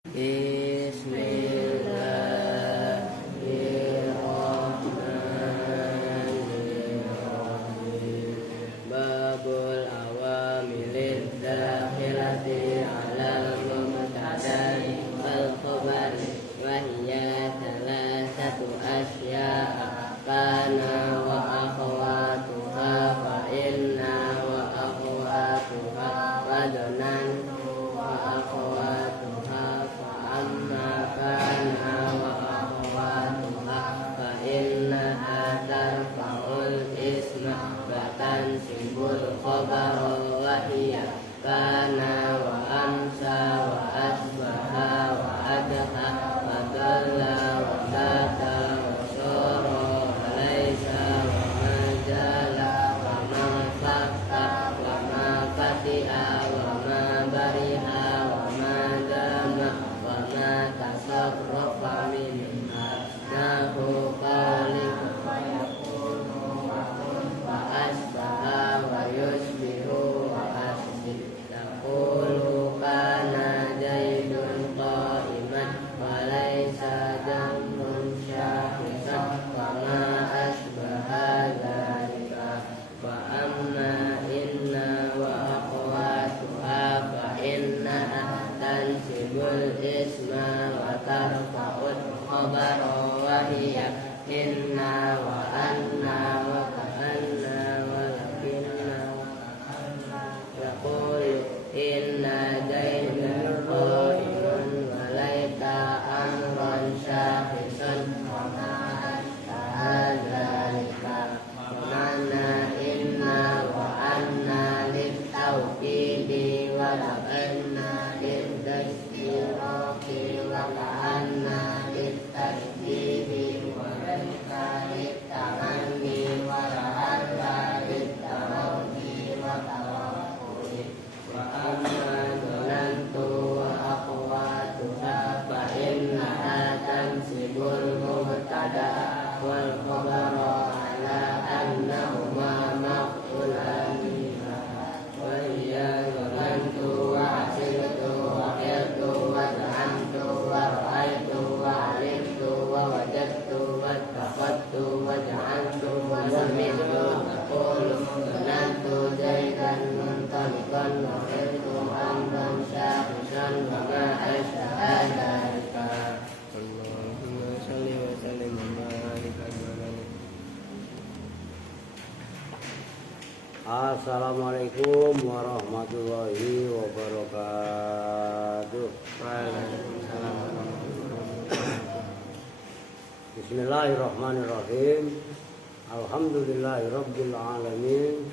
Bismillahirrahmanirrahim. Babul awamilid dakhilati alal mubtada'i wal khabar wa hiya thalathatu asya'a kana wa akhawatuha fa inna wa akhawatuha wa donan wa akhawatuha fa amma kana wa akhawatuha fa innaha tarfa'ul isma batan simbul khabar wa hiya kana wa amsa wa asbaha wa adha wa dalla wa bata wa sara wa laisa wa majala wa ma fakka wa ma fatiha wa ma bariha wa ma dama wa ma tasarrafa minha nahu qalik wa yakunu wa kun wa asbaha wa yusbihu wa asbih taqulu kana jaidun qa'iman wa laisa jamrun syahisan wa ma asbaha dhalika wa amma inna wa akhwatuha fa innaha tansibul isma wa tarfa'ul khabara wa hiya inna wa anna wa ka'anna wa lakinna wa ka'anna yaqulu inna daidan qa'imun wa laika amran syahisan wa ma asbaha dhalika wa mana inna wa anna lit-tawkidi wa la'anna lit-tasyraqi wa ka'anna lit-tashdidi wa laika lit-tamanni wa la'alla lit-tarawdi wa tawakkuli wa amma dhanantu wa akhwatuha fa innaha tansibul mubtada wal khabara ala annahuma maf'ulani wa hiya dhanantu wa hasibtu wa qiltu wa zahamtu wa ra'aytu wa alimtu wa wajadtu wa taqadtu wa ja'altu wa sami'tu taqulu dhanantu zaidan muntaliqan wa qiltu amran syahisan wa ma asbaha dhalika. Allahumma shalli wa sallim wa barik ala Assalamualaikum warahmatullahi wabarakatuh. Bismillahirrahmanirrahim. Alhamdulillahirabbil alamin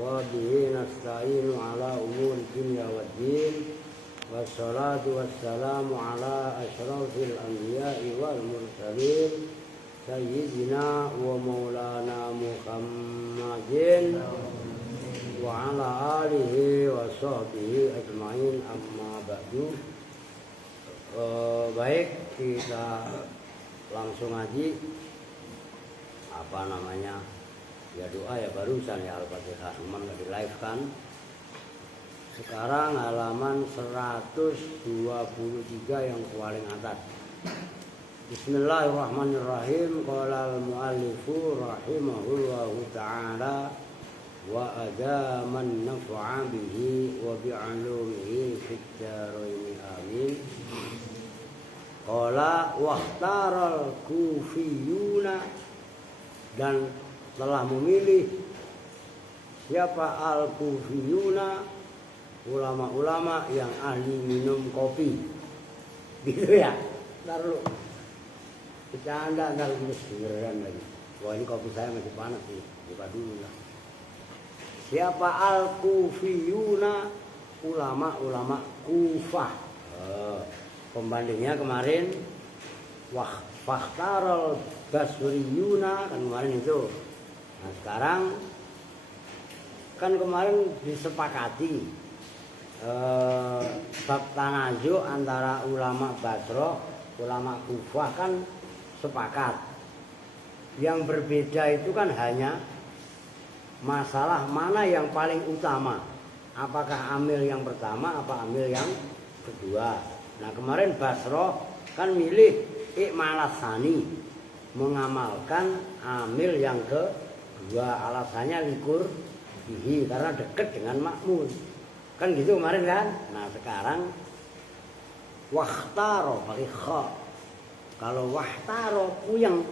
wa bihi nasta'inu ala umuri dunya waddin. Wassalatu wassalamu ala asyrafil anbiya'i wal mursalin sayyidina wa maulana Muhammadin wa ala alihi wa sahbihi ajma'in, amma ba'du. Baik, kita langsung ngaji ya doa ya barusan ya Al-Fatihah, memang nggak di live kan. Sekarang halaman 123 yang paling atas. Bismillahirrahmanirrahim. Qala al-muallifu rahimahullahu ta'ala wa adaman naf'a bihi wa bi'ulumihi fid dharain amin. Qala wahtaral kufiyuna, dan telah memilih siapa al-kufiyuna, ulama-ulama yang ahli minum kopi. Gitu ya. Ntar lu bercanda, ntar lu beneran lagi. Wah, ini kopi saya masih panas nih, buka dulu lah. Siapa al-kufiyuna, ulama-ulama Kufah. Pembandingnya kemarin fakhtarul basriyuna kan kemarin itu. Nah sekarang kan kemarin disepakati bab tanazu antara ulama Basra, ulama Kufah kan sepakat. Yang berbeda itu kan hanya masalah mana yang paling utama, apakah amil yang pertama apa amil yang kedua. Nah kemarin Basroh kan milih ikmalasani, mengamalkan amil yang kedua, alasannya likur bihi karena dekat dengan makmul. Kan gitu kemarin kan. Nah sekarang wahtaro pakai kha. Kalau wahtaro puyeng.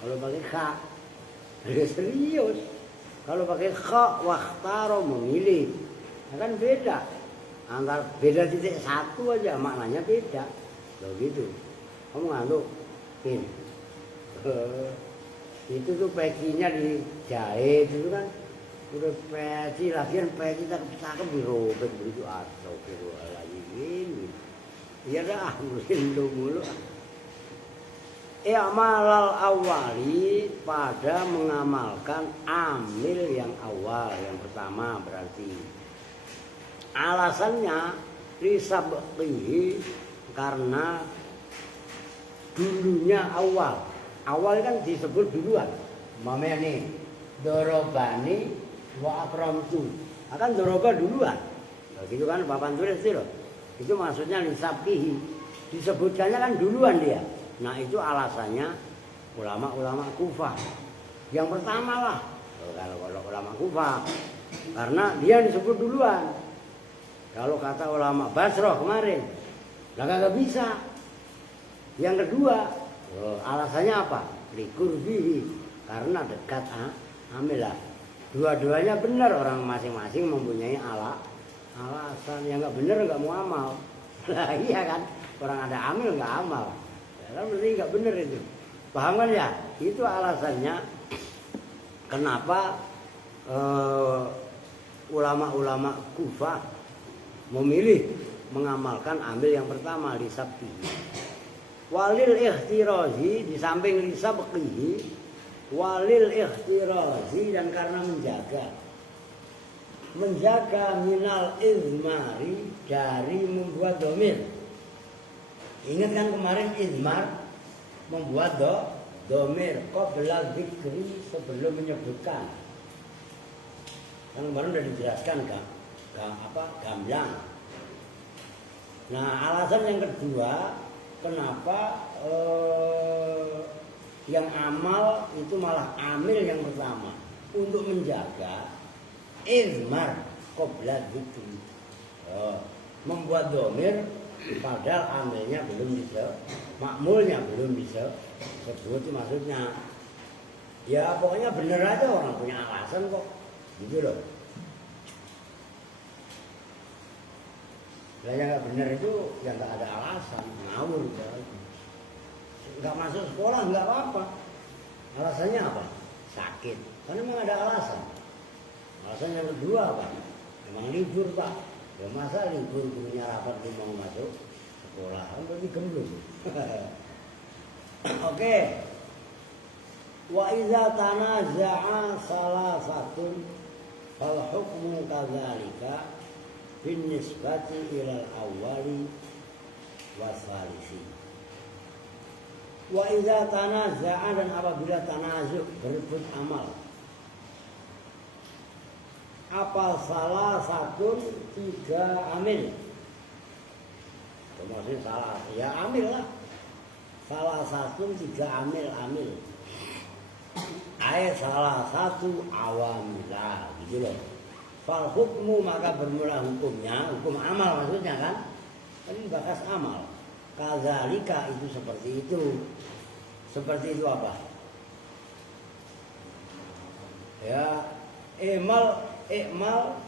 Kalau pakai kha serius. Kalau pakai kha wahtaro memilih. Nah, kan beda. Antar beda titik satu aja maknanya beda. Loh gitu. Kamu ngantuk pin. Itu tuh pekinya dijahit itu kan udah peci, lagian peci cakep dirobek begitu astagfirullahaladzim. Ya dah ngurusin mulu. I'malal awali pada mengamalkan amil yang awal, yang pertama berarti. Alasannya lisabqihi karena dulunya awal. Awal kan disebut duluan. Mamanya nih dorobani wa akramtu. Akan doroba duluan. Begitu kan papan tulis itu loh. Itu maksudnya lisabqihi. Disebutkannya kan duluan dia. Nah itu alasannya ulama-ulama Kufah. Yang pertama lah. Kalau ulama Kufah. Karena dia disebut duluan. Kalau kata ulama Basroh kemarin, lah kagak bisa. Yang kedua, alasannya apa? Likurbihi, karena dekat amilah. Dua-duanya benar, orang masing-masing mempunyai alasan. Yang nggak benar nggak mau amal. Lah iya kan, orang ada amil nggak amal. Ya, berarti nggak benar itu. Paham kan ya? Itu alasannya. Kenapa ulama-ulama Kufah memilih mengamalkan ambil yang pertama lisabqihi. Walil ikhtirazi di samping lisabqihi, walil ikhtirazi dan karena menjaga minal izmari dari membuat domir. Ingat kan kemarin izmar membuat domir qabla dzikri sebelum menyebutkan. Kan kemarin sudah dijelaskan kan? Gamblang. Nah alasan yang kedua kenapa yang amal itu malah amil yang pertama untuk menjaga izmar qabla dzikri, membuat domir padahal amilnya belum bisa, makmulnya belum bisa sebut. Maksudnya ya pokoknya bener aja, orang punya alasan kok gitu loh. Lah yang nggak benar itu yang nggak ada alasan, ngawur gitu. Nggak masuk sekolah nggak apa-apa. Alasannya apa? Sakit. Karena memang ada alasan. Alasan yang kedua apa? Memang libur pak. Ya masa libur gurunya rapat dia mau masuk sekolah? Kan berarti gemblung. Oke. Wa iza tanaza'a salasatun fal hukmu kadzalika bin nisbati ilal awwali wasalisi. Wa idza tanaza'a dan apabila tanazu berebut amal. Apa salah satu tiga amil? Maksudnya salah, ya amil lah. Salah satu tiga amil. Ayat salah satu awamilah gitu loh. Fal hukmu maka bermula hukumnya, hukum amal maksudnya kan? Ini bakas amal. Kadzalika itu seperti itu. Seperti itu apa? Ya, ikmal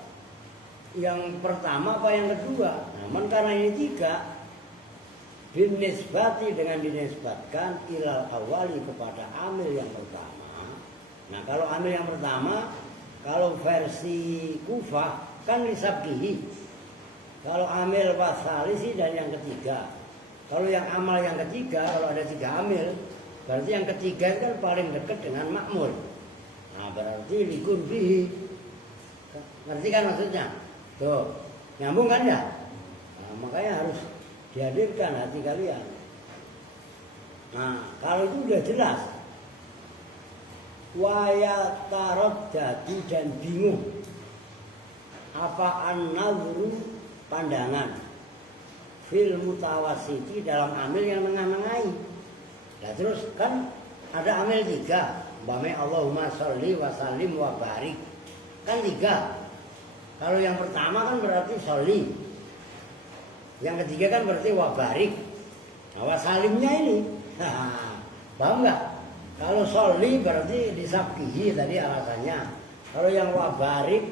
yang pertama apa yang kedua? Namun karena ini tiga, dinisbati dengan dinisbatkan ilal awali kepada amil yang pertama. Nah kalau amil yang pertama, kalau versi Kufah kan lisabqihi. Kalau amil wasalisi dan yang ketiga. Kalau yang amal yang ketiga, kalau ada tiga amil, berarti yang ketiga itu kan paling dekat dengan makmul. Nah berarti likurbihi. Ngerti kan maksudnya? Tuh, nyambung kan ya? Nah, makanya harus dihadirkan hati kalian. Nah kalau itu udah jelas. Waya tarot jadi dan bingung. Apa an-nazru pandangan fil mutawassiti dalam amil yang tengah-tengahi. Nah terus kan ada amil 3, umpamanya Allahumma sholli wa sallim wa barik. Kan 3. Kalau yang pertama kan berarti sholli. Yang ketiga kan berarti wa barik. Nah, wa salimnya ini. Paham enggak? Kalau sholli berarti disabkihi tadi alasannya. Kalau yang wa barik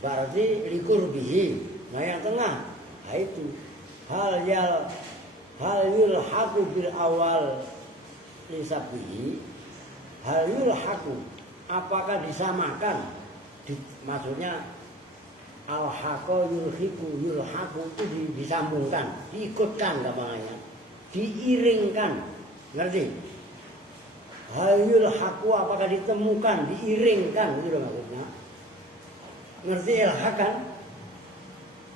berarti likurbihi. Nah yang tengah, nah itu hal yulhaqu bil awal lisabkihi. Hal yulhaqu, apakah disamakan? Maksudnya al-haqo yulhaqu itu disambungkan, diikutkan namanya, diiringkan, ngerti? Hayul haku apakah ditemukan, diiringkan, itu maksudnya. Ngerti ilhaq kan?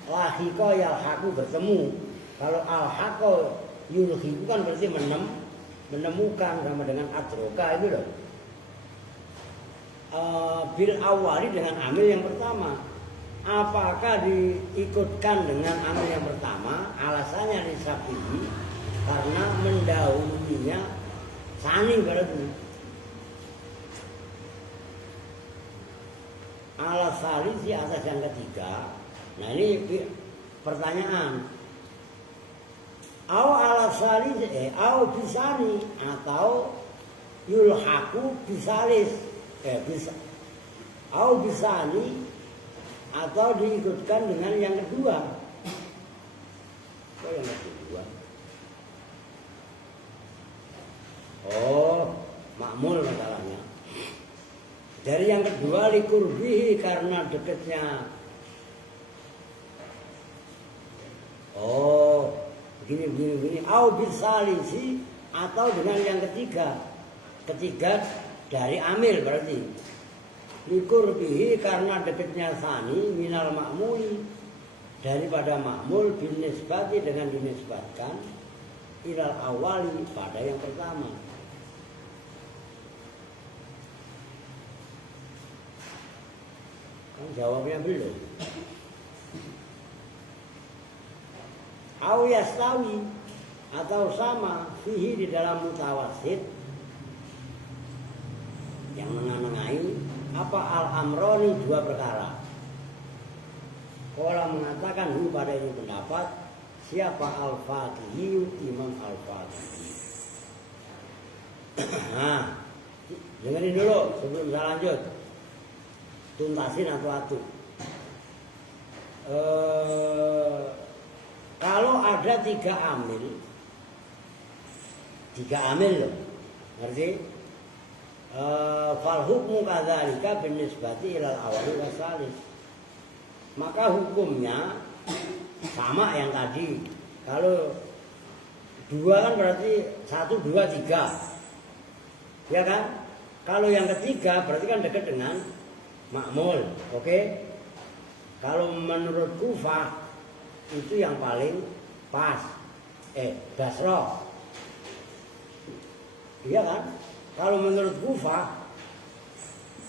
Lahiko yalhaku bertemu. Kalau al-haqo yulhiku kan berarti menemukan, sama dengan adroka itu loh. Bil awali dengan amil yang pertama. Apakah diikutkan dengan amil yang pertama? Alasannya disabihi karena mendahulunya sani berarti. Alasali si atas yang ketiga. Nah ini pertanyaan. Au alasali au bisani atau yulhaku bisalis bisa. Au bisani atau diikutkan dengan yang kedua. Kok yang kedua? Oh, makmul masalahnya. Dari yang kedua likurbihi karena dekatnya. Oh, begini. Au bisalisi atau dengan yang ketiga. Ketiga dari amil berarti. Likurbihi karena dekatnya sani minal makmuli daripada makmul bin nisbati dengan dinisbatkan ilal awali pada yang pertama. Kan jawabnya belum. Au yastawi atau sama fihi di dalam mutawassit yang menengahi apa al-amroni dua perkara. Orang mengatakan pada ini pendapat siapa al-Fatihi Imam al-Fatihi. Nah, dengerin dulu sebelum saya lanjut. Tuntasin atau kalau ada 3 amil loh, ngerti? Fal hukmu kadzalika binisbati ilal awali wasalis. Maka hukumnya sama yang tadi. Kalau 2 kan berarti 1, 2, 3. Ya kan? Kalau yang ketiga berarti kan dekat dengan makmul. Oke? Kalau menurut Kufah itu yang paling pas. Basra. Iya kan? Kalau menurut Kufah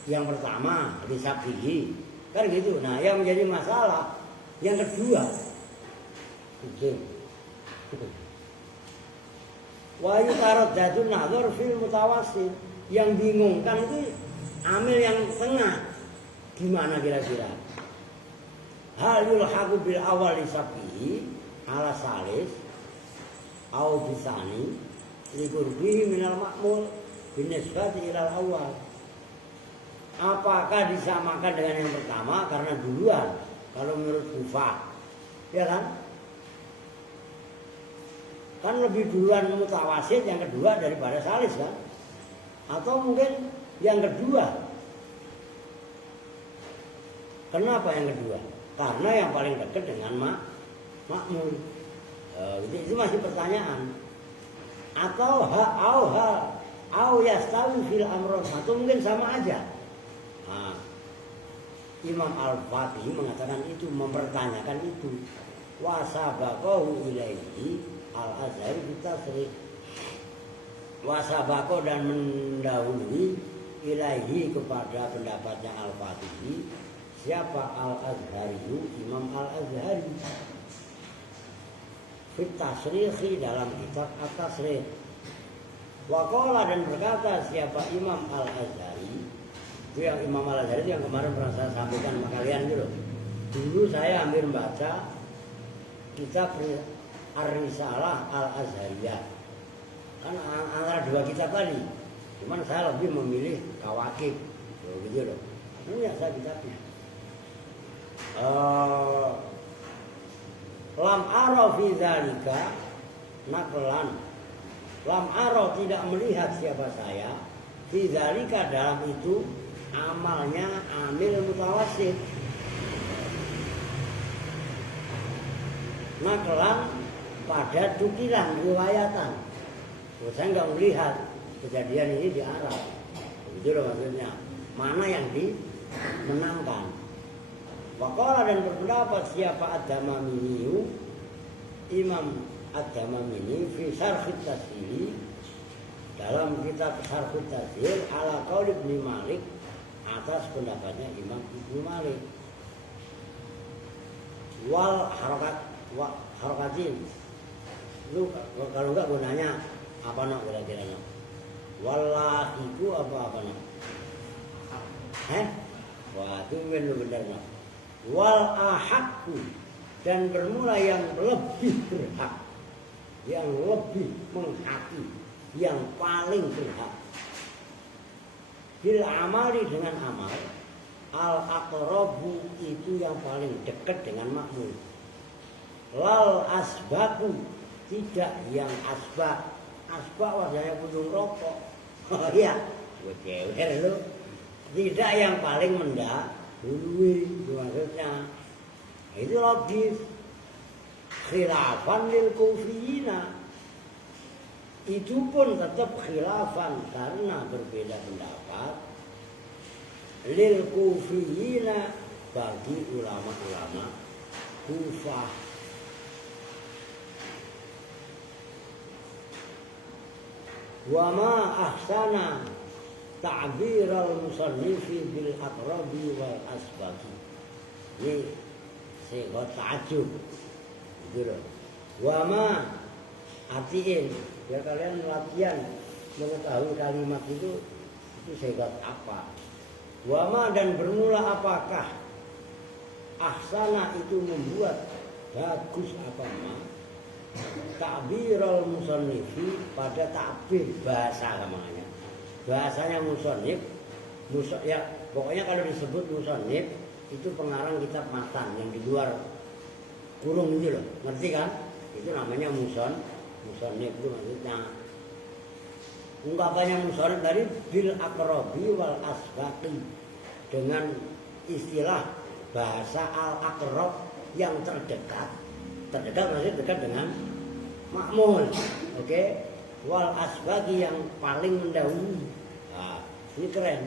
yang pertama disabihi kan gitu. Nah yang menjadi masalah yang kedua wa yutaraddatun nadhar fil mutawassit. Yang bingungkan itu amil yang tengah gimana kira-kira. Hal yulhaqu bil awal disabihi ala salis au bisani liqurbihi minal makmul binisbati ilal awal. Apakah disamakan dengan yang pertama karena duluan kalau menurut Kufah, ya kan? Kan lebih duluan mutawassit yang kedua daripada salis kan? Atau mungkin yang kedua. Kenapa yang kedua? Karena yang paling dekat dengan makmul. Itu masih pertanyaan. Atau au yastawi fil amron, atau mungkin sama aja. Nah, Imam Al-Fatihi mengatakan itu, mempertanyakan itu. Wa sabaqahu ilaihi al-Azhari bitasrih. Wa sabaqo dan mendahului ilaihi kepada pendapatnya Al-Fatihi siapa? Al-Azhari, Imam Al-Azhari. fit tasrikhi dalam kitab at-tasrikh. Waqala dan berkata siapa Imam Al-Azhari, itu yang Imam Al-Azhari yang kemarin pernah saya sampaikan sama kalian gitu. Dulu saya hampir membaca kitab Ar-Risalah Al-Azhariyah, kan antara dua kitab tadi, cuman saya lebih memilih Kawakib gitu loh. Ini ya saya kitabnya. Lam ara fi dzalika naqlan. Lam ara tidak melihat siapa saya fi dzalika dalam itu amalnya amil mutawassit. Naqlan pada tukiran riwayatan. Saya nggak melihat kejadian ini di Arab. Itu loh maksudnya. Mana yang dimenangkan. Waqala dan berpendapat siapa Ad-Damamini, Imam Ad-Damamini fi Syarh At-Tasir, dalam kitab Syarh At-Tasir ala qaul Ibnu Malik, atas pendapatnya Imam Ibnu Malik. Wal harakatin. Lu kalau enggak gunanya apa nak kira-kira nak? Wallahiku apa nak? Wah itu benar nak. Wal ahakku, dan bermula yang lebih berhak, yang lebih menghaki, yang paling berhak. Bil amali dengan amal, al aqrabu itu yang paling dekat dengan makmul. Lal asbaku, tidak yang asbak. Asbak wajahnya puntung rokok. Oh iya, gue cewek lu. Tidak yang paling mendahului, maksudnya. Itu logis. Khilafan lil kufiyina. Itu pun tetap khilafan karena berbeda pendapat. Lil kufiyina bagi ulama-ulama Kufah. Wa ma ahsana ta'bir al-musannifi bil aqrabi wal asbaqi. Ini saya ta'ajub gitu loh. Wa ma artiin ya, kalian latihan mengetahui kalimat itu saya apa. Wa ma dan bermula apakah, ahsana itu membuat bagus apa ma, ta'birul musannifi pada ta'bir bahasa namanya. Bahasanya musannif, ya pokoknya kalau disebut musannif itu pengarang kitab matan yang di luar kurung itu loh, ngerti kan? Itu namanya musannif itu maksudnya. Ungkapannya musannif tadi bil aqrabi wal asbaqi, dengan istilah bahasa al-aqrab yang terdekat. Terdekat maksudnya dekat dengan makmul, oke? Wal asbaqi yang paling mendahului. Nah, ini keren.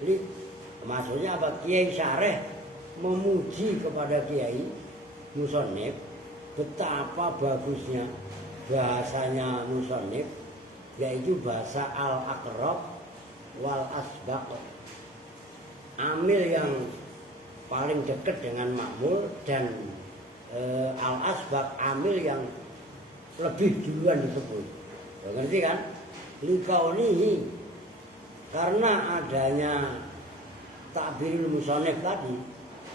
Ini maksudnya apa? Kiai Syareh memuji kepada Kiai musannif betapa bagusnya bahasanya musannif, yaitu bahasa al-aqrab wal asbaq. Amil yang paling dekat dengan makmul, dan al-asbaq amil yang lebih duluan disebut. Ngerti kan? Likaunihi, karena adanya ta'birul musannif tadi,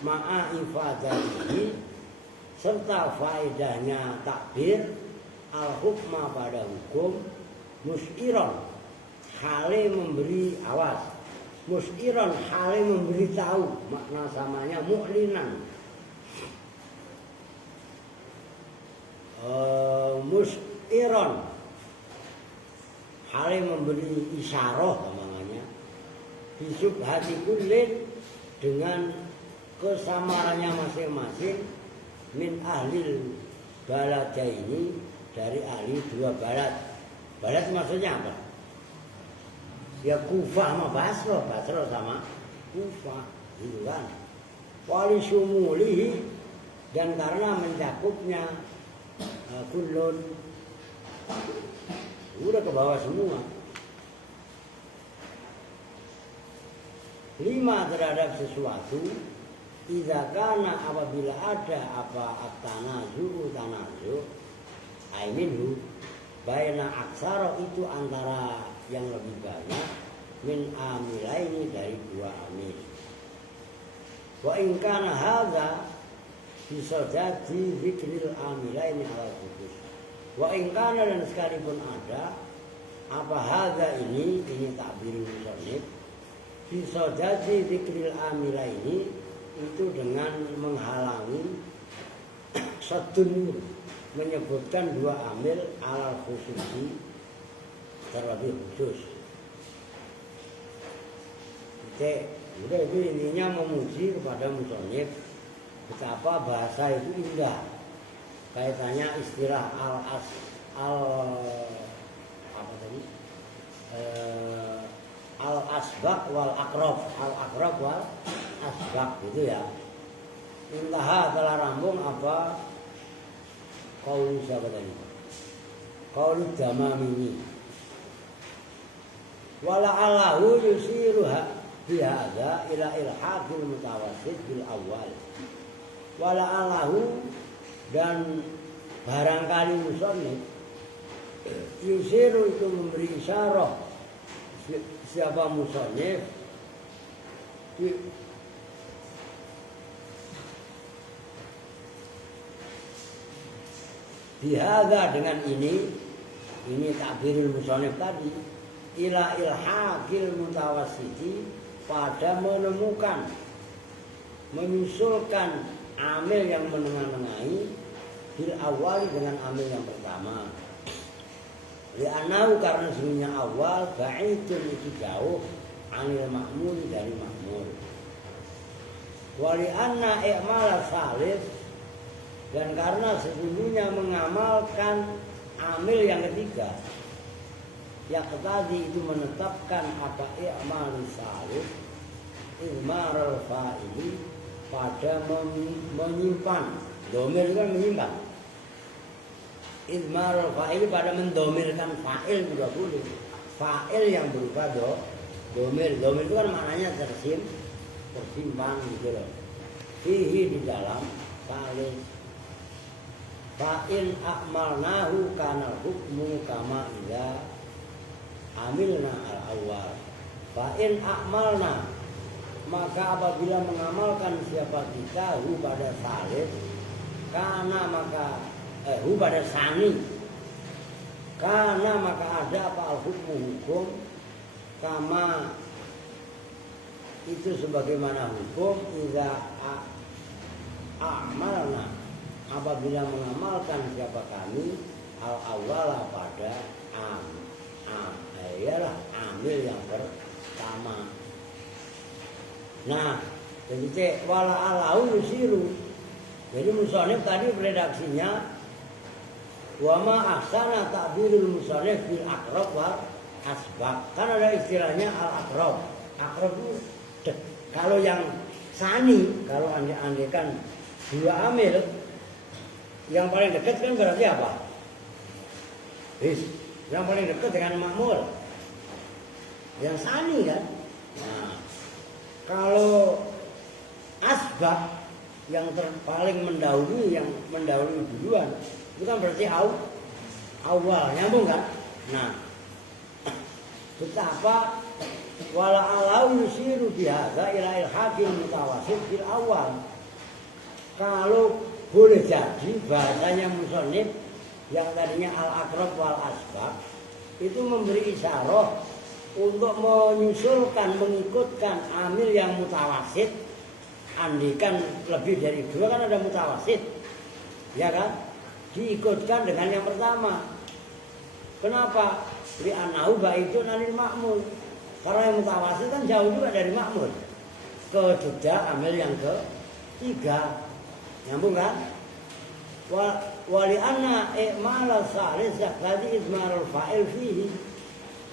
ma'a ifadatihi, serta faedahnya takbir al-hukma pada hukum, mus'iron hale memberi awas, mus'iron hale memberi tahu, makna samanya mu'linan. Mus'iron hale memberi isyarah namanya, bisub hati kullin dengan kesamarannya masing-masing, min ahlil baladaini dari ahli dua balad. Balad maksudnya apa? Ya Kufah sama Basra, Basra sama Kufah, gitu kan? Wali sumulihi, dan karena mencakupnya kullun, udah ke bawah semua. 5 terhadap sesuatu, idza kana apabila ada apa at-tanazu, Aiminhu baina aksara itu antara yang lebih banyak min amilaini dari dua amil. Wa in kana hadza bisa jadi zikril amilaini ala khusus. Wa in kana dan sekalipun ada apa hadza ini takbirul musannif bisa jadi zikril amilaini itu dengan menghalangi sadun menyebutkan dua amil ala khususi terlebih khusus. Udah itu intinya memuji kepada musannif betapa bahasa itu indah. Kaitannya istilah al asbaq wal aqrab, al aqrab wal asbaq gitu ya. Intaha telah rampung apa qaul siapa tadi? Qaul Damamini. Wala allahu yusiruha bihadza ila ilhaqil mutawassit bil awal. Wala allahu dan barangkali musannif yusiru itu memberi isyarah siapa musannif bihadza dengan ini takbirul musannif tadi ila ilhaqil mutawassiti pada menemukan menyusulkan amil yang menengah-nengahi bil awal dengan amil yang pertama. Li'annahu karena sebenarnya awal ba'idun itu jauh anil ma'mul dari ma'mul. Wa li'anna i'mal salis dan karena sesungguhnya mengamalkan amil yang ketiga yang tadi itu menetapkan apa i'mal salis izmarul fa'ili pada menyimpan domir itu kan menyimpan izmarul fa'ili pada mendomirkan fa'il juga boleh fa'il yang berupa domir itu kan maknanya tersimpan gitu loh fihi di dalam salis fa'in a'malnahu kana hukmu kama idza amilna al-awwal fa'in a'malna maka apabila mengamalkan siapa kita hu pada salis karena maka hu pada sani karena maka ada apa hukum kama itu sebagaimana hukum idza a'malna apabila mengamalkan siapa kami al-awwala pada ialah amil yang pertama. Nah, jadi wala alau yusiru. Jadi musannif tadi redaksinya wa ma ahsana ta'birul musannif bil aqrab wal asbaq. Kan ada istilahnya al aqrab. Aqrab itu kalau yang sani, kalau andaikan dua amil yang paling dekat kan berarti apa? Yang paling dekat dengan makmul. Yang sani kan? Nah, kalau asbaq yang paling mendahului yang mendahului duluan itu kan berarti awal nyambung kan? Nah, betapa wala alau yusiru bihadza ila ilhaqil mutawassit bil awal. Kalau boleh jadi bahasanya musannif yang tadinya al-aqrab wal asbaq itu memberi isyarah untuk menyusulkan mengikutkan amil yang mutawassit. Andikan lebih dari dua kan ada mutawassit, ya kan? Diikutkan dengan yang pertama. Kenapa? Li'annahu ba'idun anil ma'mul. Karena yang mutawassit kan jauh juga dari ma'mul. Ke Jogja amil yang ketiga. Nyambung kan? Wali'anna i'mal salis yaqtadi izmarul fa'il fihi.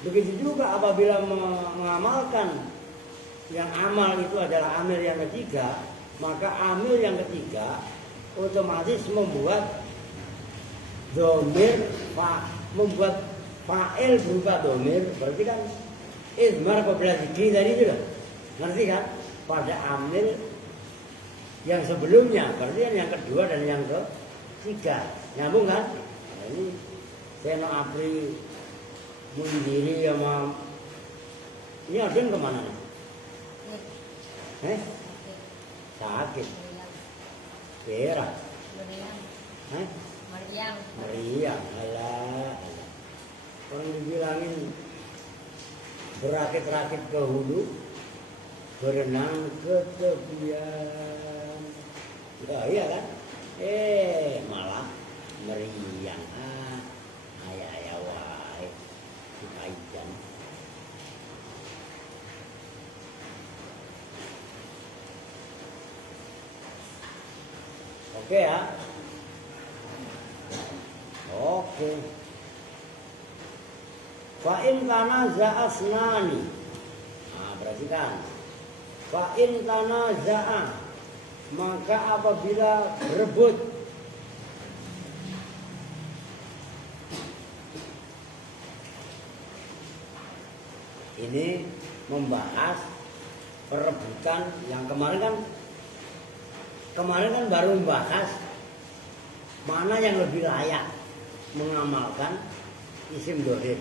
Begitu juga apabila mengamalkan yang amal itu adalah amil yang ketiga, maka amil yang ketiga otomatis membuat domir, membuat fa'il berupa domir. Berarti kan izmar qabla dzikri tadi itu loh. Ngerti kan? Pada amil yang sebelumnya, berarti yang kedua dan yang ketiga. Nyambung kan? Ini Seno Apri Mundiri sama ini Aden kemana nih? Sakit. Berak. Meriang. Alah. Orang dibilangin berakit-rakit ke hulu, berenang ke tepian. Ya iya kan? Malah meriang. Ayah wae. Dikaitan. Oke ya. Oke. Fa'in tanaza'a asnani. Nah, perhatikan. Fa'in tanaza'a, maka apabila berebut ini membahas perebutan yang kemarin kan baru membahas mana yang lebih layak mengamalkan isim dhohir.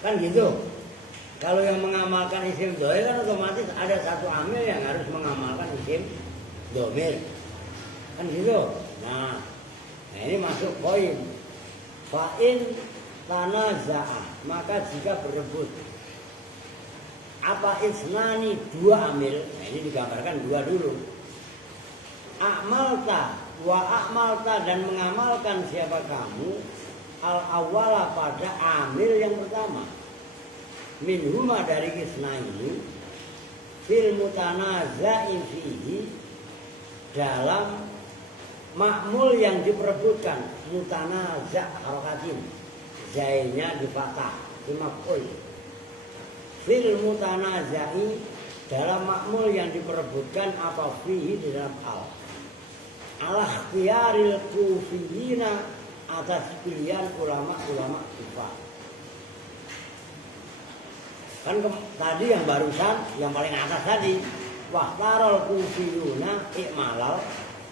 Kan gitu. Kalau yang mengamalkan isim dhohir kan otomatis ada satu amil yang harus mengamalkan isim dhamir. Kan gitu. Nah ini masuk poin. Fa'in tanaza'a, maka jika berebut apa isnani dua amil. Nah ini digambarkan dua dulu. A'malta wa a'malta, dan mengamalkan siapa kamu al-awwala pada amil yang pertama. Minhuma dari isnaini fil mutanaza'in fihi, dalam makmul yang diperebutkan. Mutanaza' harokatin, zainya di fathah, di maf'ul. Fil mutanaza'i, dalam makmul yang diperebutkan apa fihi, di dalam al. Ala ikhtiyaril kufiyina, atas pilihan ulama-ulama Kufah. Kan tadi yang barusan, yang paling atas tadi, wahtarol kufiyuna ikmalal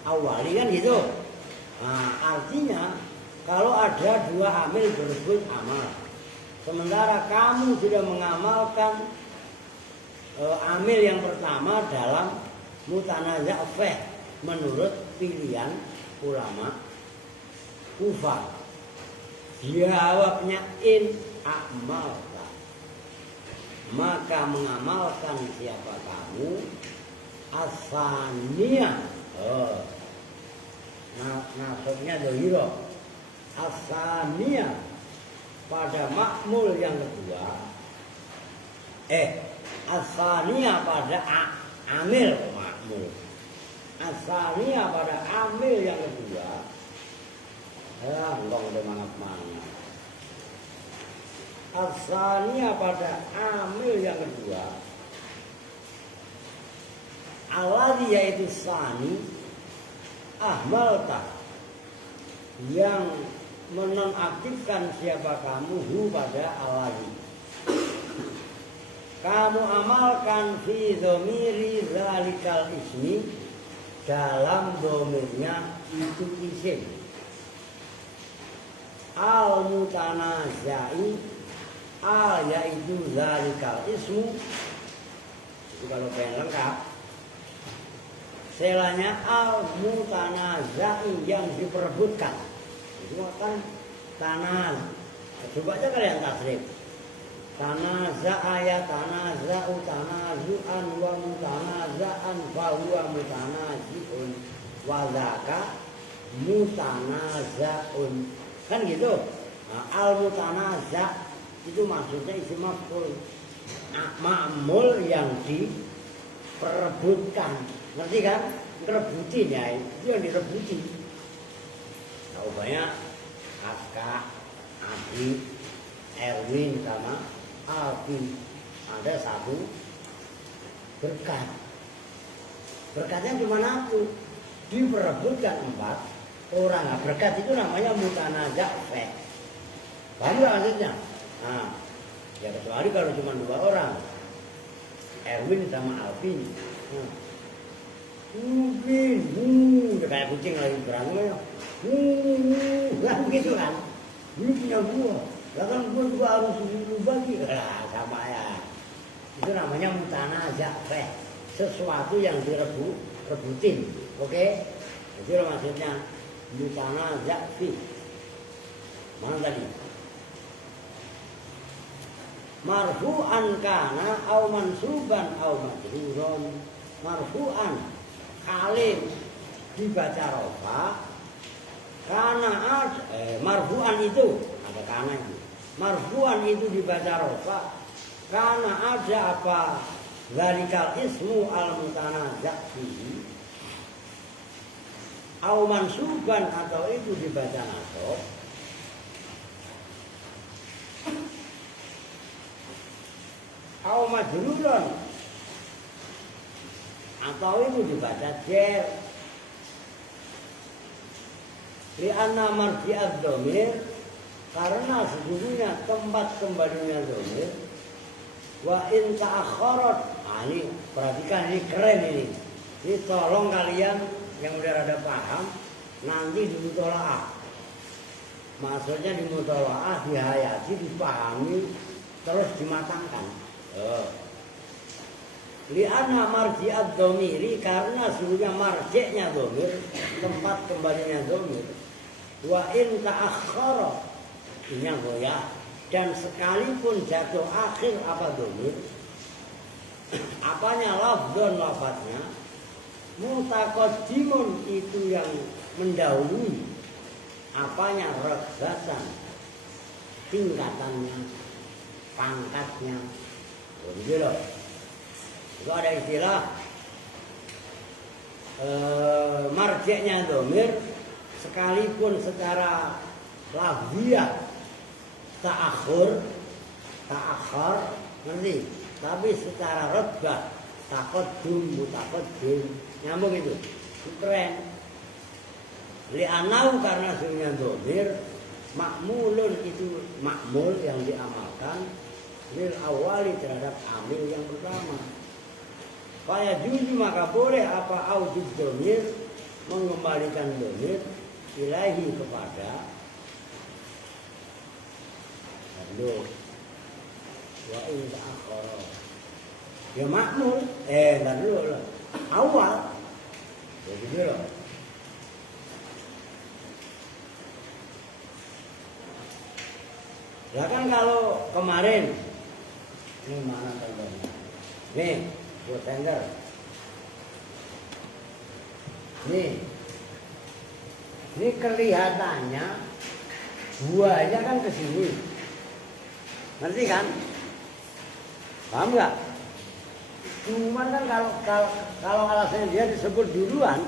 awali, kan gitu. Nah, artinya kalau ada dua amil berebut amal, sementara kamu sudah mengamalkan amil yang pertama dalam mutanaza' fih menurut pilihan ulama Kufah, jawabnya in a'malta, maka mengamalkan siapa kamu asaniyah. Nasabnya dohiro asaniyah, pada makmul yang kedua. Asaniyah pada amil makmul, asaniyah pada amil yang kedua. Enggak udah mana. Asalnya pada amil yang kedua, alladhi yaitu sani, ahmalta, yang menonaktifkan siapa kamu hu pada alladhi. Kamu amalkan fi dhamiri zalikal ismi, dalam domirnya itu isim. Al mutanaza'i, al yaitu zalikal ismu. Itu kalau pengen lengkap, selanya al mutanaza'i, yang diperebutkan. Itu kan tanaz. Coba aja kalian tasrif. Tanaza'a ya tanaza'u tanazu'an wa mutanaza'an fa huwa mutanazi'un wa dzaka mutanaza'un. Kan gitu. Nah, al-mutanaza' itu maksudnya isim maf'ul. Ma'mul yang diperebutkan. Ngerti kan? Ngerebutin ya, itu yang direbuti. Nah, banyak Aska, Adi, Erwin sama Alvin. Ada satu berkat. Berkatnya cuma satu. Diperebutkan 4 orang. Nah, berkat itu namanya mutanaza' fih. Paham gak maksudnya? Nah, ya kecuali kalau cuma 2 orang, Erwin sama Alvin. Upin, kayak kucing lagi berantem ya. Begitu kan? ini punya gua. Lah kan gua juga harus bagi. Lah sama ya. Itu namanya mutanazah feh. Sesuatu yang rebutin. Oke? Itu maksudnya mutanazah fi. Mana tadi? Marfu'an kana au mansuban au majruron. Marfu'an kalim dibaca rofa kana marfu'an itu ada kana itu. Marfu'an itu dibaca rofa kana ada apa zalikal ismu al mutanazah fihi au mansuban atau itu dibaca nasab au majruron atau itu dibaca jar li'anna marji'ad dhamir karena sesungguhnya tempat kembalinya dhamir wa in ta'akharat. Ini perhatikan, ini keren ini tolong kalian yang udah rada paham nanti di mutolaah, maksudnya di mutolaah dihayati, dipahami, terus dimatangkan. Li'anna marji'ad dhamiri karena sesungguhnya marji'nya dhamir, tempat kembalinya dhamir. Wa in ta'akhkhara ini yang goyah, dan sekalipun jatuh akhir apa dhamir, apanya lafdzon lafadznya, mutaqaddimun itu yang mendahului, apanya raghasan tingkatannya, pangkatnya. Begitu loh. Itu ada istilah marji'nya dhamir sekalipun secara lafziyah ta'akhur, ngerti? Tapi secara rutbah taqaddum, mutaqaddim, nyambung itu. Keren. Li'anau karena sebenarnya dhamir makmulun itu makmul yang diamalkan lil awali terhadap amil yang pertama. Faya juzu maka boleh apa aujud dhamir mengembalikan dhamir ilahi kepada wa in ta'akhkhara ya makmul dulu lah awal begitu loh. Lah kan kalau kemarin ini mana contohnya nih buat tender nih ini kelihatannya buahnya kan ke sini. Ngerti kan? Paham nggak? Cuman kan kalau alasannya dia disebut duluan,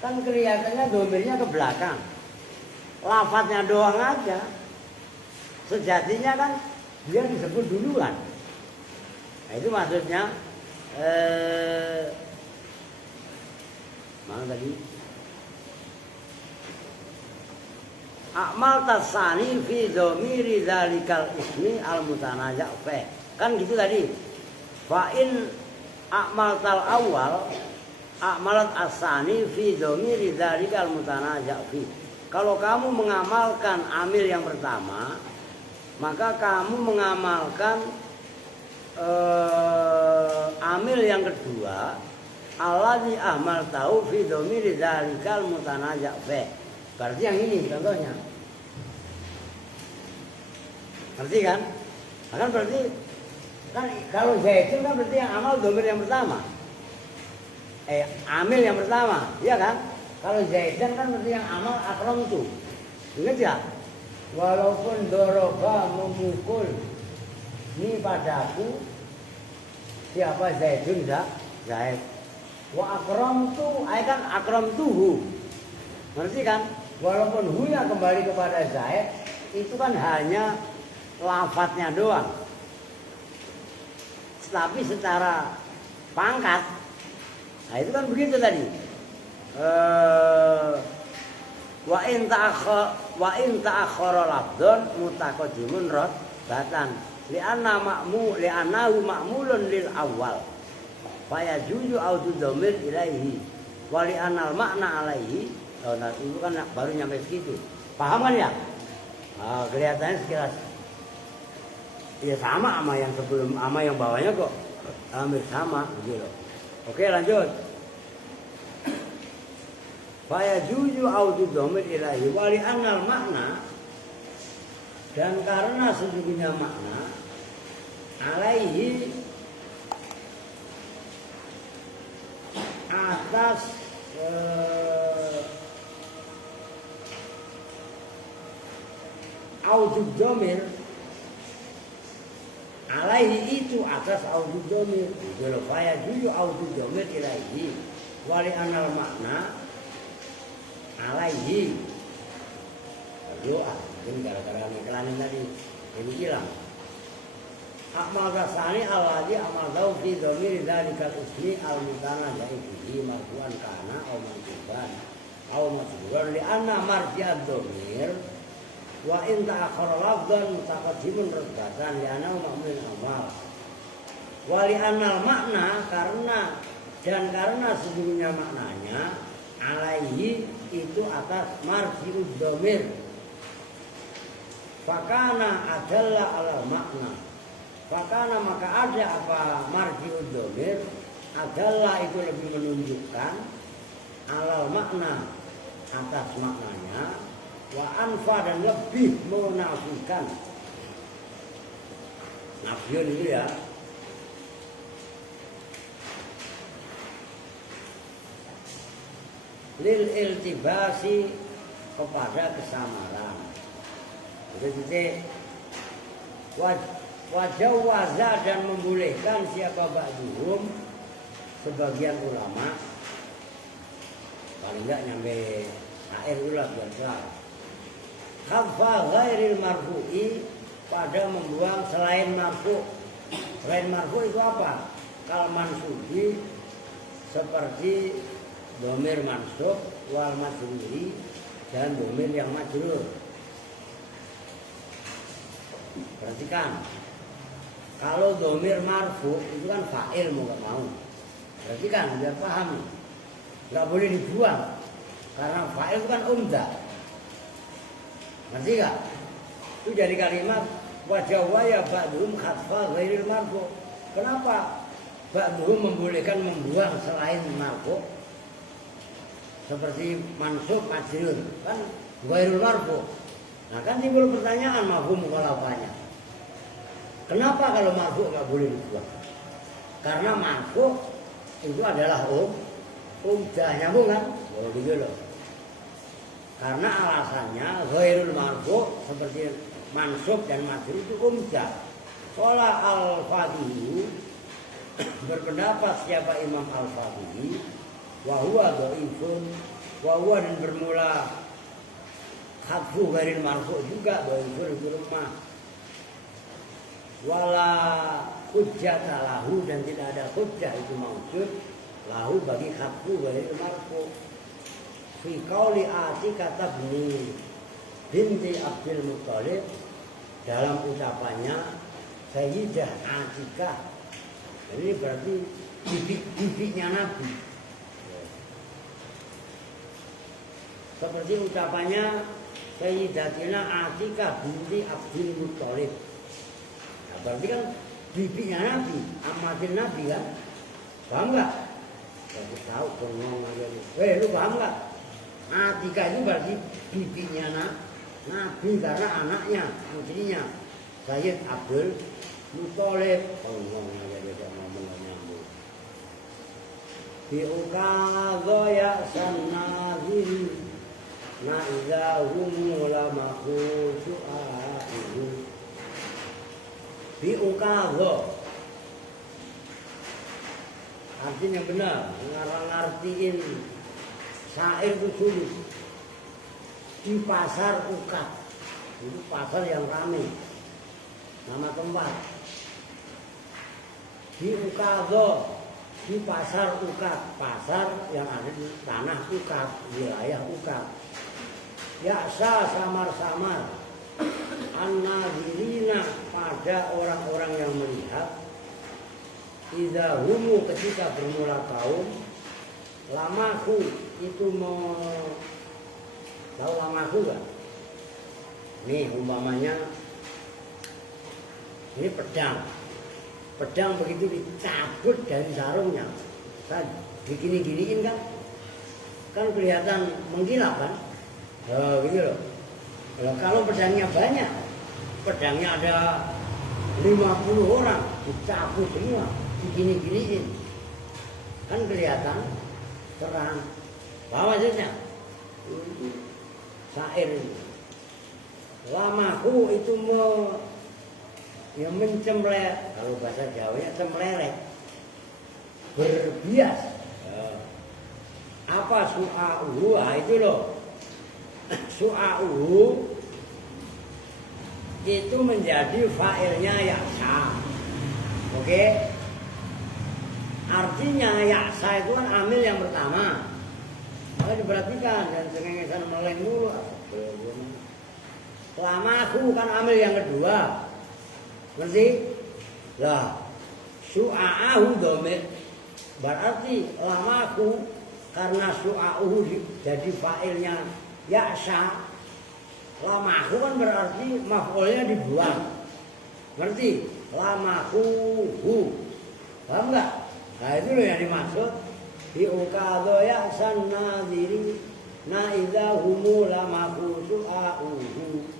kan kelihatannya dhamirnya ke belakang. Lafadznya doang aja. Sejatinya kan dia disebut duluan. Nah, itu maksudnya mana tadi? Akmal tasani fi dhamiri dzalikal ismi al mutanazah fi. Kan gitu tadi. Fa in akmal tal awal akmalat asani fi dhamiri dzalikal mutanazah fi. Kalau kamu mengamalkan amil yang pertama, maka kamu mengamalkan amil yang kedua alladzi ahmal tahu fi dhamiri dzalikal mutanazah fi. Berarti yang ini contohnya. Ngerti kan? Nah, kan berarti kan kalau zaitun kan berarti yang amal dhamir yang pertama. Amil yang pertama, iya kan? Kalau zaitun kan berarti yang amal akram itu. Ingat ya? Walaupun doroba memukul ini padaku siapa zaitun zait. Wa akram tu, kan akram tuhu. Ngerti kan? Walaupun hunya kembali kepada zaid, itu kan hanya lafadznya doang. Tapi secara pangkat, nah itu kan begitu tadi. Wa in ta'akhkhara lafdzun mutaqaddimun batan li'annahu ma'mulun lil awal. Fa yajuzu audu dhamir ilaihi wa li'annal makna alaihi. Nah, itu kan baru nyampe segitu. Paham kan ya? Kelihatannya sekilas ya sama yang sebelum, sama yang bawahnya kok hampir sama gitu. Oke, lanjut. Faya juju autu domir ilahi wali anal makna, dan karena sesungguhnya makna alaihi atas autu domir, alaihi itu atas autu domir. Kalau faya juju autu domir ilahi wali anal makna alaihi. Aduh, mungkin gara-gara iklanin tadi ini hilang. Akmal rasani alladhi amal daw fi dhamiri dzalikal ismi al-mutana jaihi marfu'an kana aw mansuban aw masburan li anna marji'ad dhamir wa in ta'akhkhara lafdhan mutaqaddimun radatan li anna ma'mul amal. Wa li anna makna, karena sesungguhnya maknanya alaihi itu atas marji'ud dhamir. Fakana adalah ala makna. Fakana maka ada apa marji'ud dhamir adalah itu lebih menunjukkan alal makna atas maknanya, wa anfa dan lebih menafikan. Nafiyun itu ya. Lil iltibasi kepada kesamaran. Jadi wajah wazah dan membolehkan siapa ba'duhum sebagian ulama, paling enggak nyampe akhir ulah biasa. Khafa ghairil marfu'i, pada membuang selain marfu'. Selain marfu' itu apa? Kal mansubi, seperti dhamir mansub wal majruri dan dhamir yang majrur. Perhatikan, kalau dhamir marfu itu kan fa'il mau gak mau. Perhatikan biar paham, nggak boleh dibuang karena fa'il itu kan umdah. Ngerti gak? Itu jadi kalimat wajah waya ba'duhum khatfa ghairil marfu. Kenapa ba'duhum membolehkan membuang selain marfu? Seperti mansub majrur kan ghairul marfu. Nah kan timbul pertanyaan mafhum mukhalafahnya. Kenapa kalau marfu nggak boleh dibuang? Karena marfu itu adalah umdah, nyambung kan? Oh gitu loh. Karena alasannya ghairul marfu seperti mansub dan majrur itu umdah. Qala al-Fatihi, berpendapat siapa Imam al-Fatihi, wa huwa dhaifun, wa huwa, dan bermula khatfu ghairil marfu juga dhaifun itu lemah. Wala hujjata lahu, dan tidak ada hujjah itu maksud lahu bagi khatfu ghairil marfu. Fi qauli Atikah binti Abdul Muttalib, dalam ucapannya Sayyidah Atikah, ini berarti bibinya Nabi. Seperti ucapannya Sayyidatina Atikah binti Abdul Muttalib. Nah, berarti kan bibinya Nabi, amatin Nabi kan? Paham nggak? Aku tahu bengong aja nih. Lu paham nggak? Atikah itu berarti bibinya Nabi karena anaknya, putrinya Sayyid Abdul Muttalib. Bengong aja dia ngomong nyambung. Bi'ukadha ya'san-naziri na idza hum ulamahu su'aihu. Bi'ukadha, artinya benar, ngarang-ngartiin syair itu sulit. Di pasar Ukad, itu pasar yang ramai, nama tempat. Di Ukadha, di pasar Ukad, pasar yang ada di tanah Ukad, wilayah Ukad. Ya'sa, samar-samar, an-nazirina, pada orang-orang yang melihat, idza humu, ketika bermula kaum, lamaku, itu mau tahu lamaku kan? Nih umpamanya ini pedang. Pedang begitu dicabut dari sarungnya, kan digini-giniin kan kelihatan mengkilap kan? Gitu loh. Kalau pedangnya banyak, pedangnya ada 50 orang, dicabut semua, digini-giniin, kan kelihatan terang. Apa maksudnya? Syair itu. Lamaku itu ya mencemlet, kalau bahasa Jawanya cemleret, berbias. Apa su'a'uhu? Itu loh. Su'a'uhu itu menjadi fa'ilnya ya'sa. Oke? Artinya ya'sa itu kan amil yang pertama. Maka diperhatikan dan cengengesan meleng dulu. Lamaku kan amil yang kedua. Ngerti? Lah, su'a'ahu domir. Berarti lamaku karena su'a'uhu jadi fa'ilnya ya'sa. Lamaku kan berarti maf'ulnya dibuang. Ngerti? Lamaku hu. Paham enggak? Nah itu loh yang dimaksud. Bi'ukadho ya'san nadiri na idha humu lamaku su'a'uhu.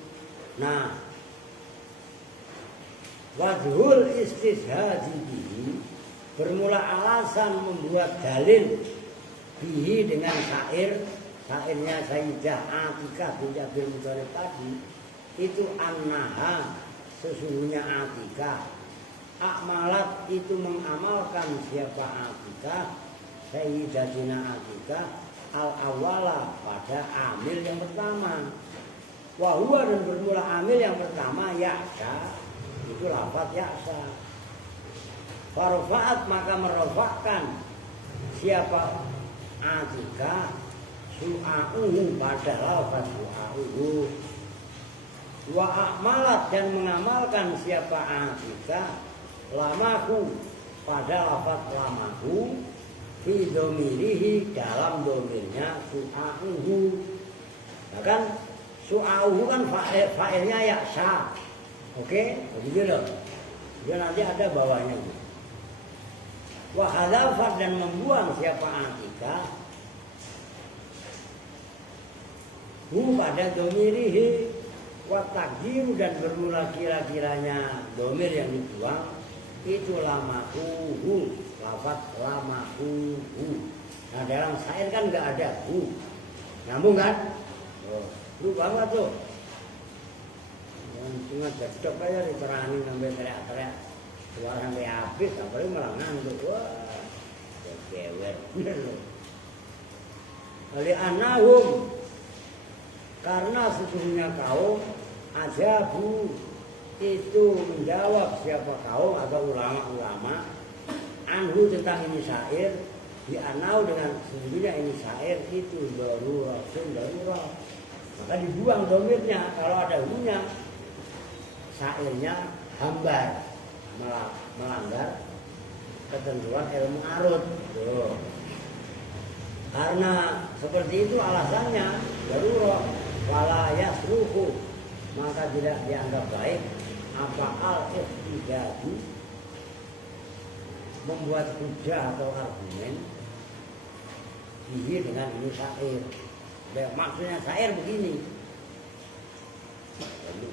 Nah, wajhul istishhadi bihi, bermula alasan membuat dalil bihi dengan syairnya Sayyidah Atikah binti Abdul Muthalib tadi, itu annaha, sesungguhnya Atikah, akmalat itu mengamalkan siapa Atikah, Sayyidatina Atikah al-awwala pada amil yang pertama. Wahua dan bermula amil yang pertama ya'sa, itu lafaz ya'sa. Farfa'at maka merofakkan siapa Atikah su'a'uhu pada lafaz su'a'uhu. Wa akmalat dan mengamalkan siapa Atikah lamaku pada lafaz lamaku fi domirihi dalam domirnya su'a'uhu. Nah kan su'a'uhu kan fa'ilnya ya'sa. Oke, begitu loh. Dia nanti ada bawahnya. Wa hadafat dan membuang siapa Atikah hu pada domirihi, wa takdiru dan bermula kira-kiranya domir yang dibuang itu lamahu, lafaz lamahu. Nah dalam syair kan nggak ada hu, nyambung kan? Lu banget tuh. Cuma cocok aja diterangin sampai teriak-teriak keluar sampai habis, sampai malah ngantuk. Wah, kewer bener loh. Kali anahum, karena sesungguhnya kaum ajabu itu menjawab siapa kaum atau ulama-ulama anhu tentang ini syair di anau dengan sesungguhnya ini syair itu darurat. Maka dibuang domirnya, kalau ada hunya syairnya hambar, melanggar ketentuan ilmu arut. Tuh. Karena seperti itu alasannya darurat wala yasruhu, maka tidak dianggap baik apa al-ihtijaju membuat hujah atau argumen dengan ini syair. Ya, maksudnya syair begini. Jadi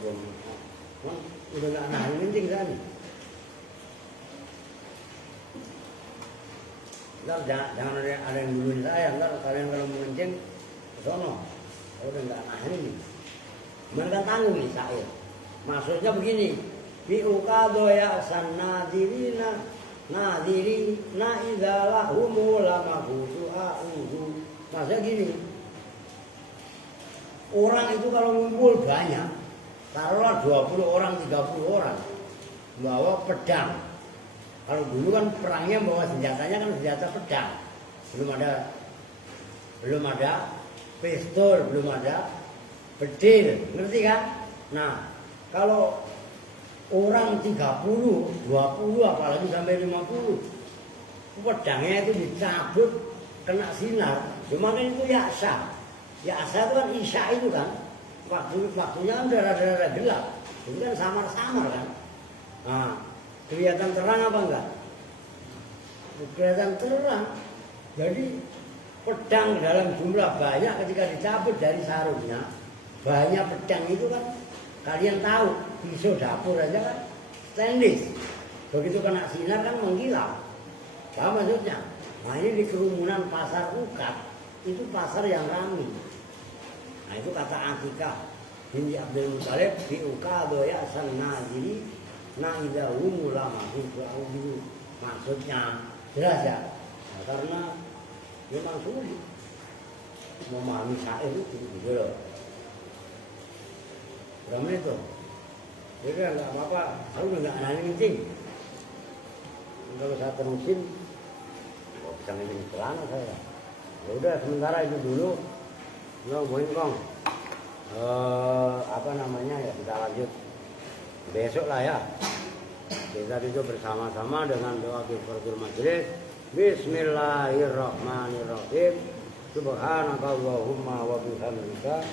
udah gak nahan kencing kan? Ntar jangan ada yang duluin saya. Ntar kalian kalau mau kencing ke sono, udah gak nahan ini. Mereka tanggung nih syair. Maksudnya begini. Bi'ukadho ya'san nadirina nadiri na idalahumu lamahu su'a'uhu. Maksudnya gini. Orang itu kalau ngumpul banyak, taruhlah 20 orang, 30 orang, bawa pedang. Kalau dulu kan perangnya bawa senjatanya kan senjata pedang. Belum ada pistol, belum ada bedil, ngerti kan? Nah, kalau orang 30, 20, apalagi sampai 50, pedangnya itu dicabut, kena sinar, cuma kan itu yaksa. Ya'sa itu kan isya itu kan. waktunya kan rada-rada gelap. Ini kan samar-samar kan. Nah, kelihatan terang apa enggak? Kelihatan terang. Jadi pedang dalam jumlah banyak ketika dicabut dari sarungnya, banyak pedang itu kan kalian tahu pisau dapur aja kan stainless. Begitu kena sinar kan mengkilap. Apa maksudnya? Nah ini di kerumunan pasar Ukat, itu pasar yang ramai. Nah itu kata Akikah binti Abdul Muthalib di Ukadoya Sanazili Na'idahu Mulama itu maksudnya jelas ya. Nah, karena memang sulit memahami syair itu gitu loh. Berapa menit tuh? Jadi nggak apa-apa, aku nggak nanya kencing. Kalau saya terusin, bisa ngeling celana saya. Ya udah sementara itu dulu. Lo Boingkong, apa namanya ya, kita lanjut besok lah ya. Kita itu bersama-sama dengan doa kifaratul majelis. Bismillahirrahmanirrahim. Subhanakallahumma wa bihamdika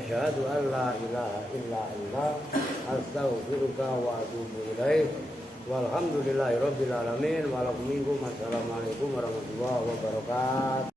asyhadu an la ilaha illa anta astaghfiruka wa atubu ilaik. Walhamdulillahirabbil alamin. Assalamualaikum warahmatullahi wabarakatuh.